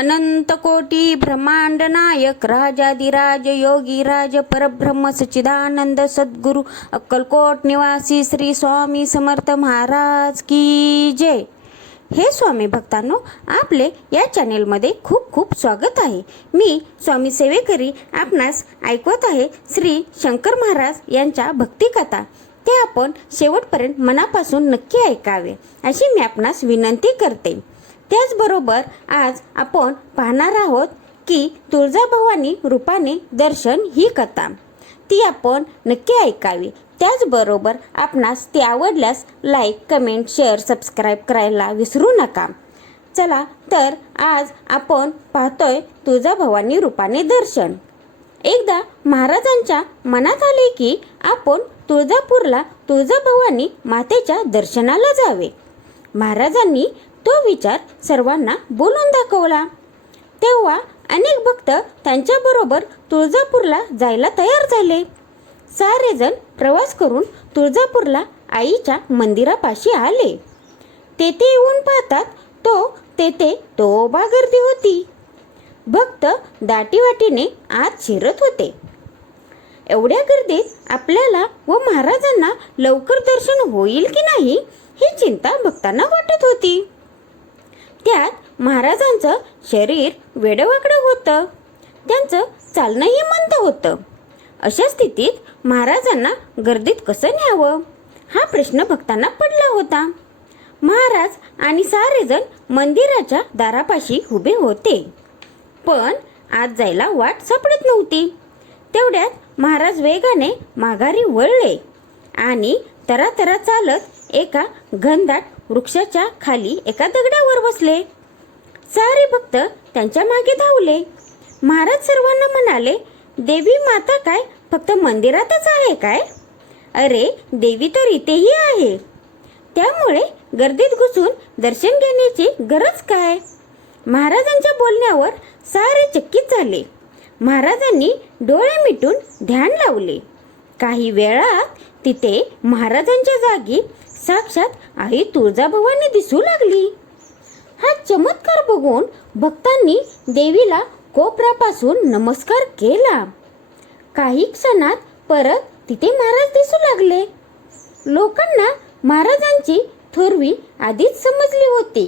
अनंत कोटी ब्रह्मांड नायक राजाधिराज योगीराज परब्रह्म सच्चिदानंद सद्गुरु अक्कलकोट निवासी श्री स्वामी समर्थ महाराज की जय. हे स्वामी भक्तांनो, आपले या चॅनेलमध्ये खूप खूप स्वागत आहे. मी स्वामी सेवेकरी आपणास ऐकवत आहे श्री शंकर महाराज यांच्या भक्तिकथा. ते आपण शेवटपर्यंत मनापासून नक्की ऐकावे अशी मी आपणास विनंती करते. त्याचबरोबर आज आपण पाहणार आहोत की तुळजाभवानी रूपाने दर्शन ही कथा. ती आपण नक्की ऐकावी. त्याचबरोबर आपणास ती आवडल्यास लाईक, कमेंट, शेअर, सबस्क्राईब करायला विसरू नका. चला तर आज आपण पाहतोय तुळजाभवानी रूपाने दर्शन. एकदा महाराजांच्या मनात आले की आपण तुळजापूरला तुळजाभवानी मातेच्या दर्शनाला जावे. महाराजांनी तो विचार सर्वांना बोलून दाखवला. तेव्हा अनेक भक्त त्यांच्याबरोबर तुळजापूरला जायला तयार झाले. सारेजण प्रवास करून तुळजापूरला आईच्या मंदिरापाशी आले. तेथे येऊन पाहतात तेथे तोबा गर्दी होती. भक्त दाटीवाटीने आत शिरत होते. एवढ्या गर्दीत आपल्याला व महाराजांना लवकर दर्शन होईल की नाही ही चिंता भक्तांना वाटत होती. त्यात महाराजांचं शरीर वेडवाकडं होतं. त्यांचं चालणंही मंद होतं. अशा स्थितीत महाराजांना गर्दीत कसं न्यावं हा प्रश्न भक्तांना पडला होता. महाराज आणि सारेजण मंदिराच्या दारापाशी उभे होते, पण आत जायला वाट सापडत नव्हती. तेवढ्यात महाराज वेगाने माघारी वळले आणि तरातरा चालत एका घनदाट वृक्षाच्या खाली एका दगडावर बसले. सारे भक्त त्यांच्या मागे धावले. महाराज सर्वांना म्हणाले, देवी माता काय फक्त मंदिरातच आहे काय? अरे, देवी तर इथेही आहे. त्यामुळे गर्दीत घुसून दर्शन घेण्याची गरज काय? महाराजांच्या बोलण्यावर सारे चकित झाले. महाराजांनी डोळे मिटून ध्यान लावले. काही वेळात तिथे महाराजांच्या जागी साक्षात आई तुळजाभवानी दिसू लागली. हा चमत्कार बघून भक्तांनी देवीला कोपऱ्यापासून नमस्कार केला. काही क्षणात परत तिथे महाराज दिसू लागले. लोकांना महाराजांची थोरवी आधीच समजली होती.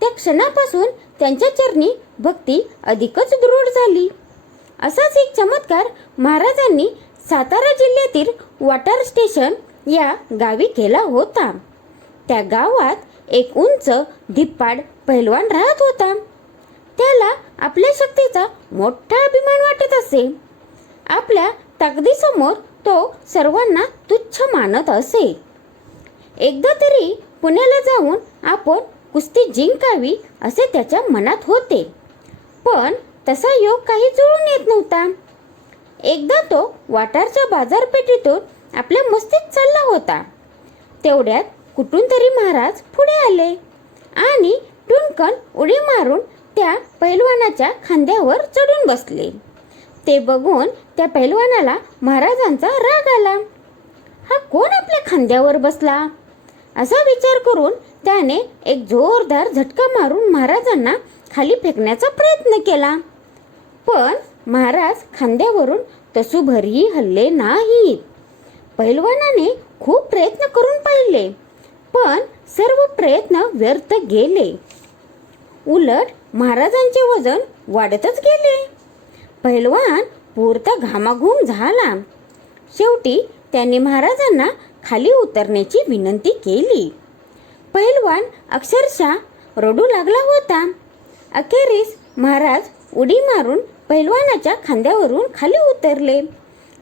त्या क्षणापासून त्यांच्या चरणी भक्ती अधिकच दृढ झाली. असाच एक चमत्कार महाराजांनी सातारा जिल्ह्यातील वाटार स्टेशन या गावी केला होता. त्या गावात एक उंच धिप्पाड पहिलवान राहत होता. त्याला आपल्या शक्तीचा मोठा अभिमान वाटत असे. आपल्या ताकदीसमोर तो सर्वांना तुच्छ मानत असे. एकदा तरी पुण्याला जाऊन आपण कुस्ती जिंकावी असे त्याच्या मनात होते, पण तसा योग काही जुळून येत नव्हता. एकदा तो वाटारच्या बाजारपेठेतून आपल्या मस्तीत चालला होता. तेवढ्यात कुठून तरी महाराज पुढे आले आणि टुनकन उडी मारून त्या पैलवानाच्या खांद्यावर चढून बसले. ते बघून त्या पैलवानाला महाराजांचा राग आला. हा कोण आपल्या खांद्यावर बसला असा विचार करून त्याने एक जोरदार झटका मारून महाराजांना खाली फेकण्याचा प्रयत्न केला. पण महाराज खांद्यावरून तसूभरही हल्ले नाहीत. पैलवानाने खूप प्रयत्न करून पाहिले, पण सर्व प्रयत्न व्यर्थ गेले. उलट महाराजांचे वजन वाढतच गेले. पैलवान पुरता घामाघूम झाला. शेवटी त्यांनी महाराजांना खाली उतरण्याची विनंती केली. पैलवान अक्षरशः रडू लागला होता. अखेरीस महाराज उडी मारून पैलवानाच्या खांद्यावरून खाली उतरले.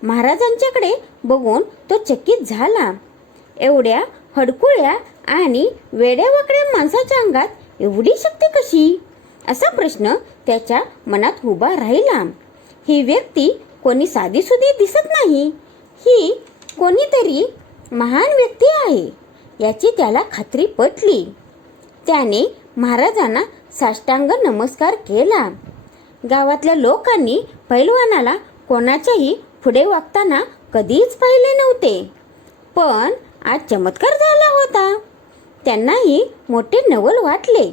महाराजांच्याकडे बघून तो चकित झाला. एवढ्या हडकुळ्या आणि वेड्यावाकड्या माणसाच्या अंगात एवढी शक्ती कशी असा प्रश्न त्याच्या मनात उभा राहिला. ही व्यक्ती कोणी साधीसुधी दिसत नाही. ही कोणीतरी महान व्यक्ती आहे याची त्याला खात्री पटली. त्याने महाराजांना साष्टांग नमस्कार केला. गावातल्या लोकांनी पैलवानाला कोणाच्याही पुढे वागताना कधीच पाहिले नव्हते, पण आज चमत्कार झाला होता. त्यांनाही मोठे नवल वाटले.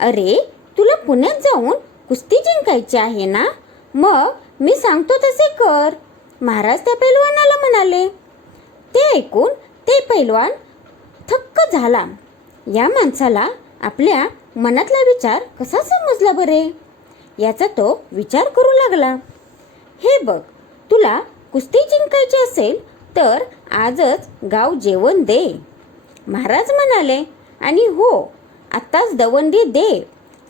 अरे, तुला पुण्यात जाऊन कुस्ती जिंकायची आहे ना, मग मी सांगतो तसे कर, महाराज त्या पैलवानाला म्हणाले. ते ऐकून ते पैलवान थक्क झाला. या माणसाला आपल्या मनातला विचार कसा समजला बरे, याचा तो विचार करू लागला. हे बघ, तुला कुस्ती जिंकायची असेल तर आजच गाव जेवण दे, महाराज म्हणाले. आणि हो, आत्ताच दवंडी दे,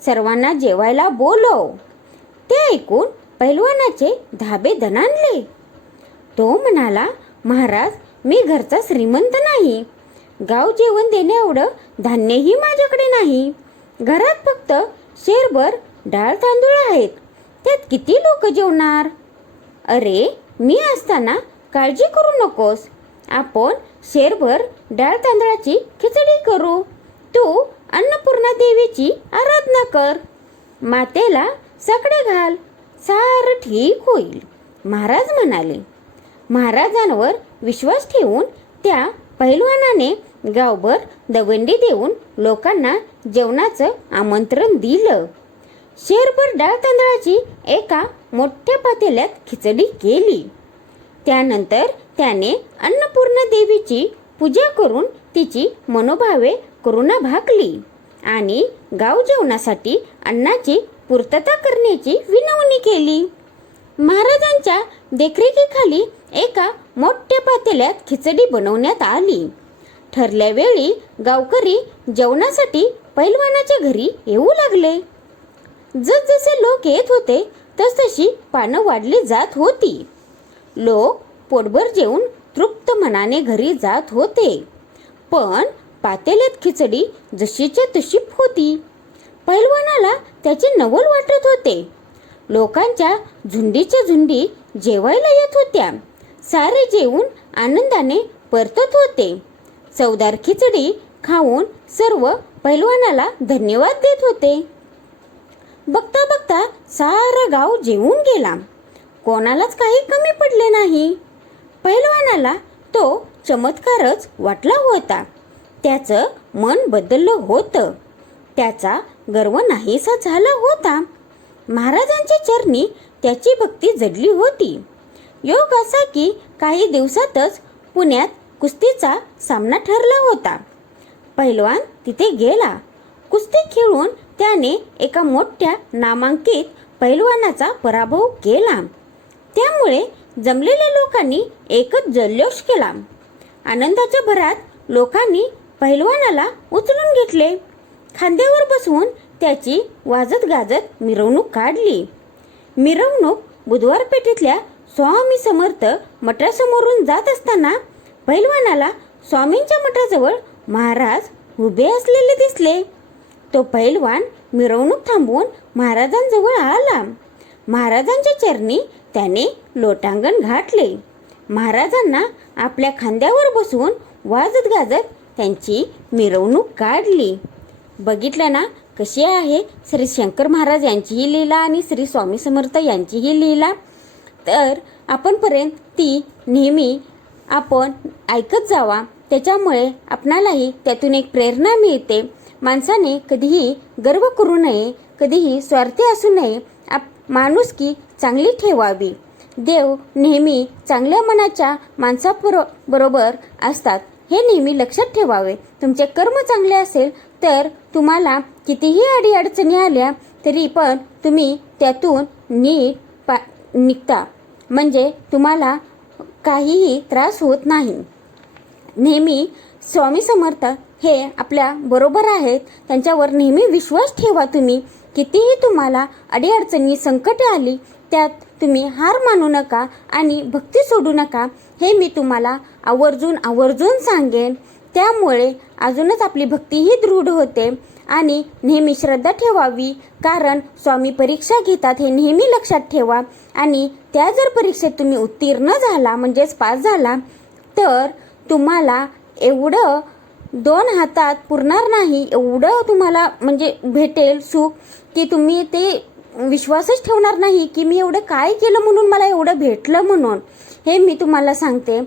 सर्वांना जेवायला बोलव. ते ऐकून पैलवानाचे धाबे दणाणले. तो म्हणाला, महाराज, मी घरचा श्रीमंत नाही, गाव जेवण देण्याएवढं धान्यही माझ्याकडे नाही. घरात फक्त शेरभर डाळ तांदूळ आहेत, त्यात किती लोक जेवणार? अरे, मी असताना काळजी करू नकोस, आपण शेरभर डाळ तांदळाची खिचडी करू. तू अन्नपूर्णा देवीची आराधना कर, मातेला साकडे घाल, सारं ठीक होईल, महाराज म्हणाले. महाराजांवर विश्वास ठेवून त्या पैलवानाने गावभर दवंडी देऊन लोकांना जेवणाचं आमंत्रण दिलं. शेरभर डाळ तांदळाची एका मोठ्या पातेल्यात खिचडी केली. त्यानंतर त्याने अन्नपूर्णा देवीची पूजा करून तिची मनोभावे करुणा भागली आणि गाव जेवणासाठी अन्नाची पूर्तता करण्याची विनवणी केली. महाराजांच्या देखरेखीखाली एका मोठ्या पातेल्यात खिचडी बनवण्यात आली. ठरल्या वेळी गावकरी जेवणासाठी पैलवानाच्या घरी येऊ लागले. जसजसे लोक येत होते तसतशी पानं वाढली जात होती. लोक पोटभर जेवून तृप्त मनाने घरी जात होते, पण पातेल्यात खिचडी जशीच्या तशी होती. पैलवानाला त्याचे नवल वाटत होते. लोकांच्या झुंडीच्या झुंडी जेवायला येत होत्या. सारे जेवून आनंदाने परतत होते. चवदार खिचडी खाऊन सर्व पैलवानाला धन्यवाद देत होते. बघता बघता सारा गाव जेवून गेला. कोणालाच काही कमी पडले नाही. पैलवानाला तो चमत्कारच वाटला होता. त्याचं मन बदललं होतं. त्याचा गर्व नाहीसा झाला होता. महाराजांच्या चरणी त्याची भक्ती जडली होती. योग असा की काही दिवसातच पुण्यात कुस्तीचा सामना ठरला होता. पैलवान तिथे गेला. कुस्ती खेळून त्याने एका मोठ्या नामांकित पैलवानाचा पराभव केला. त्यामुळे जमलेल्या लोकांनी एकच जल्लोष केला. आनंदाच्या भरात लोकांनी पैलवानाला उचलून घेतले. खांद्यावर बसवून त्याची वाजत गाजत मिरवणूक काढली. मिरवणूक बुधवार पेठेतल्या स्वामी समर्थ मठासमोरून जात असताना पैलवानाला स्वामींच्या मठाजवळ महाराज उभे असलेले दिसले. तो पैलवान मिरवणूक थांबवून महाराजांजवळ आला. महाराजांच्या चरणी त्याने लोटांगण घातले. महाराजांना आपल्या खांद्यावर बसवून वाजत गाजत त्यांची मिरवणूक काढली. बघितलं ना कशी आहे श्री शंकर महाराज यांचीही लीला आणि श्री स्वामी समर्थ यांचीही लीला. तर आपणपर्यंत ती नेहमी आपण ऐकत जावा, त्याच्यामुळे आपणालाही त्यातून एक प्रेरणा मिळते. माणसाने कधीही गर्व करू नये, कधीही स्वार्थी असू नये, माणुसकी चांगली ठेवावी. देव नेहमी चांगल्या मनाच्या माणसाबरोबर असतात हे नेहमी लक्षात ठेवावे. तुमचे कर्म चांगले असेल तर तुम्हाला कितीही अडीअडचणी आल्या तरी पण तुम्ही त्यातून नीट निघता, म्हणजे तुम्हाला काहीही त्रास होत नाही. नेहमी स्वामी समर्थ हे आपल्या बरोबर आहेत, त्यांच्यावर नेहमी विश्वास ठेवा. तुम्ही कितीही तुम्हाला अडीअडचणी संकटे आली त्यात तुम्ही हार मानू नका आणि भक्ती सोडू नका, हे मी तुम्हाला आवर्जून सांगेन. त्यामुळे अजूनच आपली भक्तीही दृढ होते आणि नेहमी श्रद्धा ठेवावी, कारण स्वामी परीक्षा घेतात हे नेहमी लक्षात ठेवा. आणि त्या जर परीक्षेत तुम्ही उत्तीर्ण झाला म्हणजेच पास झाला तर तुम्हाला एवढं दोन हातात पुरणार नाही, एवढं तुम्हाला म्हणजे भेटेल सुख की तुम्ही ते विश्वासच ठेवणार नाही की मी एवढं काय केलं म्हणून मला एवढं भेटलं म्हणून. हे मी तुम्हाला सांगते.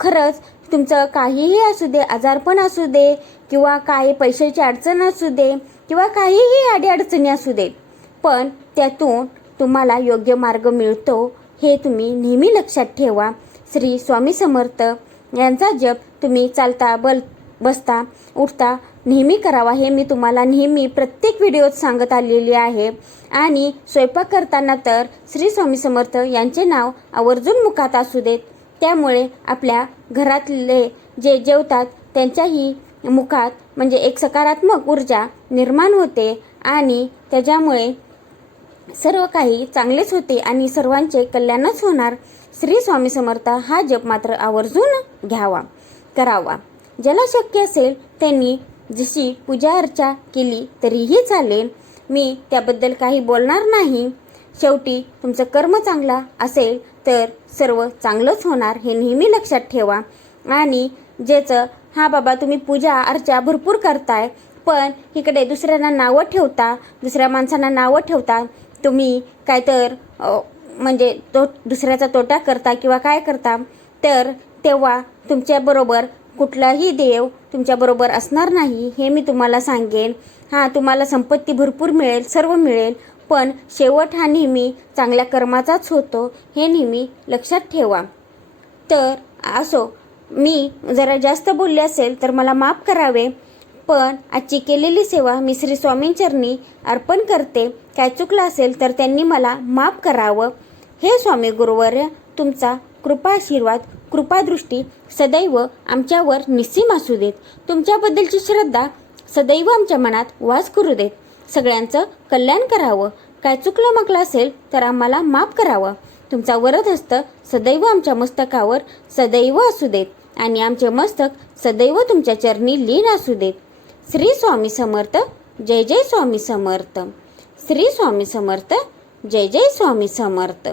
खरंच तुमचं काहीही असू दे, आजारपण असू दे किंवा काही पैशाची अडचण असू दे किंवा काहीही अडीअडचणी असू दे, पण त्यातून तुम्हाला योग्य मार्ग मिळतो हे तुम्ही नेहमी लक्षात ठेवा. श्री स्वामी समर्थ यांचा जप तुम्ही चालता बसता उठता नेहमी करावा हे मी तुम्हाला नेहमी प्रत्येक व्हिडिओत सांगत आलेली आहे. आणि स्वयंपाक करताना तर श्री स्वामी समर्थ यांचे नाव आवर्जून मुखात असू देत. त्यामुळे आपल्या घरातले जे जेवतात त्यांच्याही मुखात म्हणजे एक सकारात्मक ऊर्जा निर्माण होते आणि त्याच्यामुळे सर्व काही चांगलेच होते आणि सर्वांचे कल्याणच होणार. श्री स्वामी समर्थ हा जप मात्र आवर्जून करावा. ज्याला शक्य असेल त्यांनी जशी पूजा अर्चा केली तरीही चालेल. मी त्याबद्दल काही बोलणार नाही. शेवटी तुमचं कर्म चांगला असेल तर सर्व चांगलंच होणार हे नेहमी लक्षात ठेवा. आणि ज्याचं हा बाबा तुम्ही पूजा अर्चा भरपूर करताय पण इकडे दुसऱ्यांना नावं ठेवता, दुसऱ्या माणसांना नावं ठेवता, तुम्ही काय तर म्हणजे दुसऱ्याचा तोटा करता किंवा काय करता, तर तेव्हा तुमच्याबरोबर कुठलाही देव तुमच्याबरोबर असणार नाही हे मी तुम्हाला सांगेन. तुम्हाला संपत्ती भरपूर मिळेल, सर्व मिळेल, पण शेवट हा नेहमी चांगल्या कर्माचाच होतो हे नेहमी लक्षात ठेवा. तर असो, मी जरा जास्त बोलले असेल तर मला माफ करावे. पण आजची केलेली सेवा मी श्री स्वामींचरणी अर्पण करते. काय चुकलं असेल तर त्यांनी मला माफ करावं. हे स्वामी गुरुवर्य तुमचा कृपाशीर्वाद कृपादृष्टी सदैव आमच्यावर निस्सीम असू देत. तुमच्याबद्दलची श्रद्धा सदैव आमच्या मनात वास करू देत. सगळ्यांचं कल्याण करावं. काय चुकलं मागलं असेल तर आम्हाला माफ करावं. तुमचा वरदहस्त सदैव आमच्या मस्तकावर सदैव असू देत आणि आमचे मस्तक सदैव तुमच्या चरणी लीन असू देत. श्री स्वामी समर्थ. जय जय स्वामी समर्थ. श्री स्वामी समर्थ. जय जय स्वामी समर्थ.